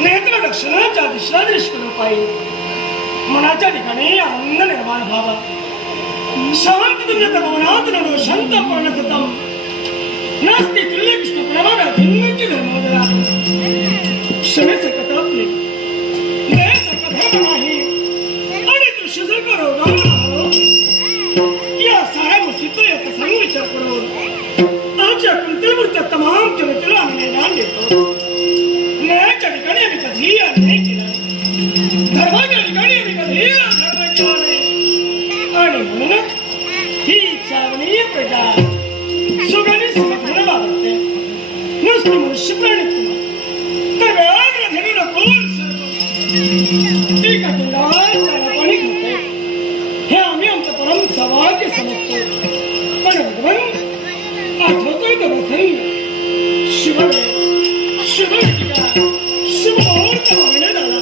नेत्रदक्षिणाच्या दिशा दृष्टीनं पाहिजे मनाच्या ठिकाणी आनंद निर्माण व्हावा. शांत तुल्य भवनात नरो शांत पर्णतम नास्ति तुल्य कृष्ण प्रभागा भिन्नची धर्मोदरा क्षमेचं कथापले न्यायाचं कथा नाही आणि दृश्य जर करो गाव या साऱ्या गोष्टीतून एक सांग विचार करून आज या कुंतलमूर्तीच्या तमाम जनतेला आम्ही ज्ञान देतो. न्यायाच्या ठिकाणी आम्ही कधीही अन्याय केला धर्माच्या ठिकाणी आम्ही कधीही अधर्म केला नाही आणि म्हणून ही चावणीय प्रजा सुखाने समाधान वावरते. नुसते मनुष्य प्राणी तर वेळाला धरी नकोल सर्व एका तोंडावर त्याला पाणी खाते हे आम्ही आमचं परम सौभाग्य समजतो. पण भगवान आठवतोय तो प्रसंग शिववेळ शिववेळीचा शुभ मुहूर्त मागण्यात आला.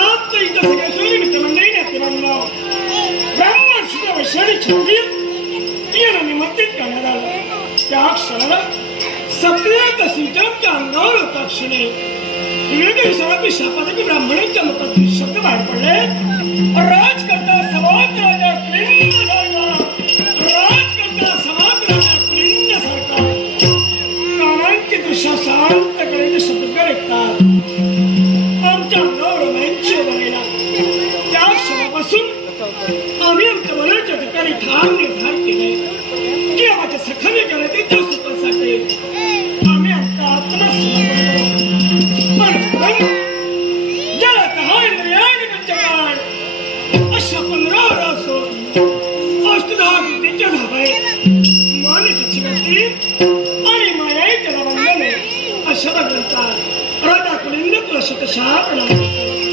आज इथं सगळ्या सूर्य मित्रमंडळी नातेवांना ब्राह्मण शुद्ध वैशाली छत्री यांना निमंत्रित करण्यात आलं. त्या क्षणाला सगळ्यात सिंचनच्या अंगावर होता क्षणी विविध विषयातील शापातकी ब्राह्मणांच्या मतातील शब्द बाहेर पडले. राजकर्ता समाज राजा क्लिंद सारखा राजकर्ता समाज राजा क्लिंद सारखा कानांची दृश्य शांत करायचे शब्द ऐकतात. आमच्या अंगावर रोमांच बनेला. त्या क्षणापासून आम्ही आमच्या मनाच्या ठिकाणी ठाम निर्धार केले की आमच्या सखाने जनतेच्या सुखासाठी आम्ही आमचा आत्मसमर्पण करू. ज्याला 10 इंद्रियाने पंचकाळ अशा 15 असून अष्टदहा कृतीच्या धाबाई मानची गती आणि मायाई त्याला वंदने अशा ग्रंथात राधा कुलिंद तुला शतशः प्रणाम.